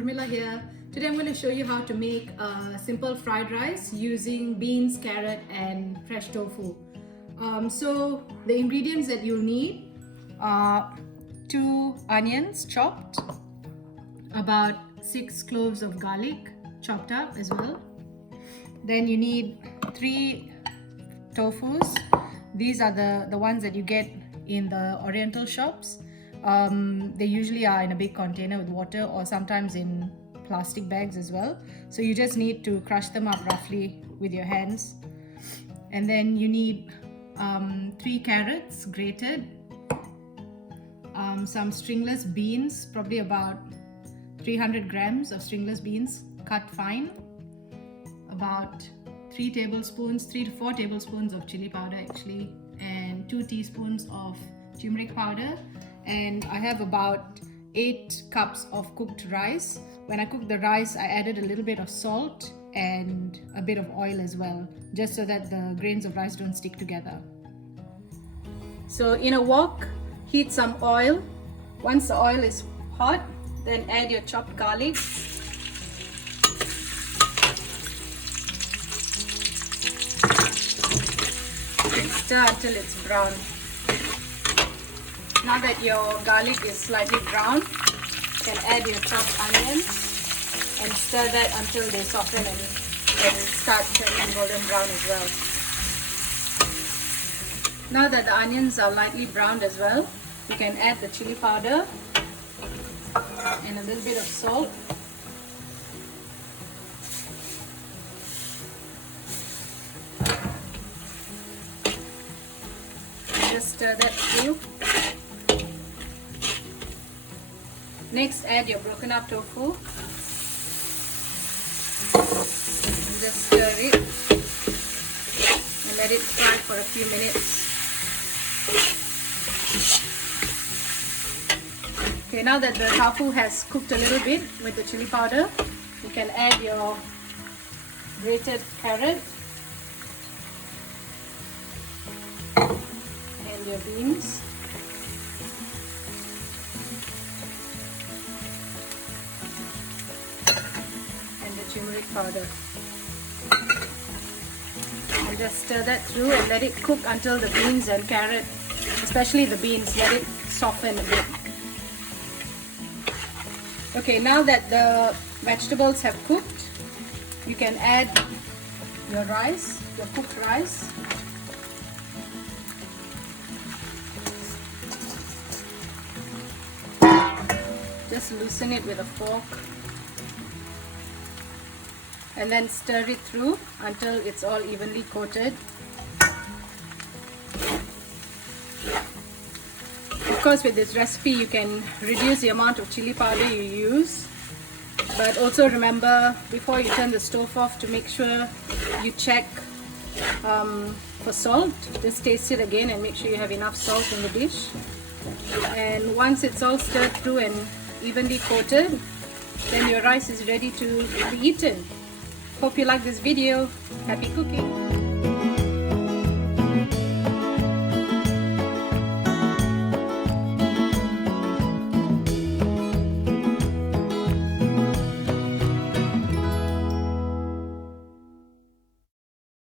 Urmila here. Today I'm going to show you how to make a simple fried rice using beans, carrot and fresh tofu. So the ingredients that you'll need are 2 onions chopped, about 6 cloves of garlic chopped up as well. Then you need 3 tofus. These are the ones that you get in the oriental shops. They usually are in a big container with water or sometimes in plastic bags as well. So you just need to crush them up roughly with your hands. And then you need 3 carrots grated, some stringless beans, probably about 300 grams of stringless beans cut fine, about 3 to 4 tablespoons of chili powder actually, and 2 teaspoons of turmeric powder. And I have about 8 cups of cooked rice. When I cooked the rice, I added a little bit of salt and a bit of oil as well, just so that the grains of rice don't stick together. So in a wok, heat some oil. Once the oil is hot, then add your chopped garlic. Stir until it's brown. Now that your garlic is slightly brown, you can add your chopped onions and stir that until they soften and start turning golden brown as well. Now that the onions are lightly browned as well, you can add the chili powder and a little bit of salt. Just stir that through. Next, add your broken up tofu and just stir it and let it fry for a few minutes. Okay, now that the tofu has cooked a little bit with the chili powder, you can add your grated carrot and your beans. Turmeric powder, and just stir that through and let it cook until the beans and carrot, especially the beans, let it soften a bit. Okay, now that the vegetables have cooked, you can add your rice, your cooked rice. Just loosen it with a fork and then stir it through until it's all evenly coated. Of course, with this recipe you can reduce the amount of chili powder you use, but also remember before you turn the stove off to make sure you check for salt. Just taste it again and make sure you have enough salt in the dish. And once it's all stirred through and evenly coated, then your rice is ready to be eaten. Hope you like this video. Happy cooking!